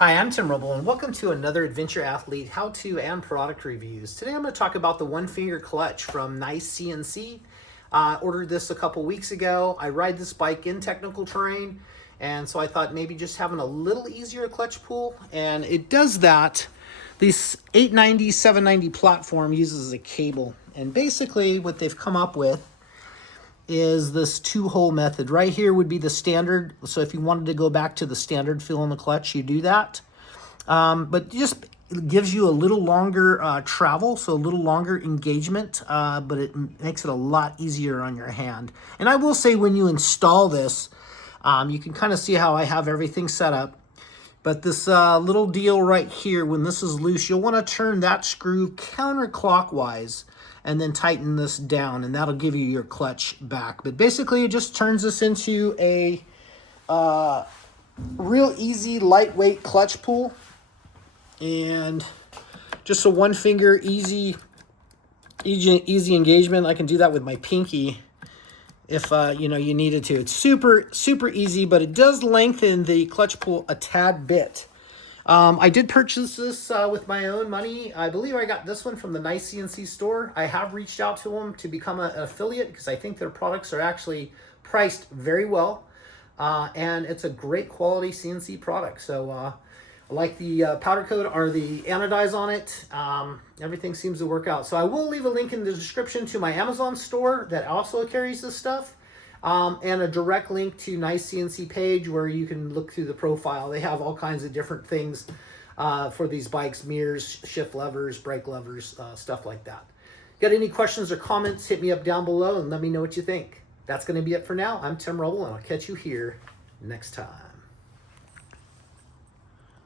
Hi, I'm Tim Rubble, and welcome to another Adventure Athlete how-to and product reviews. Today I'm going to talk about the one-finger clutch from NICECNC. Ordered this a couple weeks ago. I ride this bike in technical terrain, and so I thought maybe just having a little easier clutch pull, and it does that. This 890, 790 platform uses a cable, and basically what they've come up with is this two-hole method. Right here would be the standard. So if you wanted to go back to the standard feel in the clutch, you do that. But just gives you a little longer travel, so a little longer engagement, but it makes it a lot easier on your hand. And I will say when you install this, you can kind of see how I have everything set up. But this little deal right here, when this is loose, you'll want to turn that screw counterclockwise and then tighten this down, and that'll give you your clutch back. But basically, it just turns this into a real easy, lightweight clutch pull. And just a one finger easy engagement. I can do that with my pinky if you needed to. It's super easy, but it does lengthen the clutch pull a tad bit. I did purchase this with my own money. I believe I got this one from the NICECNC store. I have reached out to them to become an affiliate because I think their products are actually priced very well, and it's a great quality CNC product. So I like the powder coat or the anodize on it. Everything seems to work out. So I will leave a link in the description to my Amazon store that also carries this stuff, and a direct link to NICECNC page where you can look through the profile. They have all kinds of different things for these bikes: mirrors, shift levers, brake levers, stuff like that. Got any questions or comments, hit me up down below and let me know what you think. That's going to be it for now. I'm Tim Rubble, and I'll catch you here next time.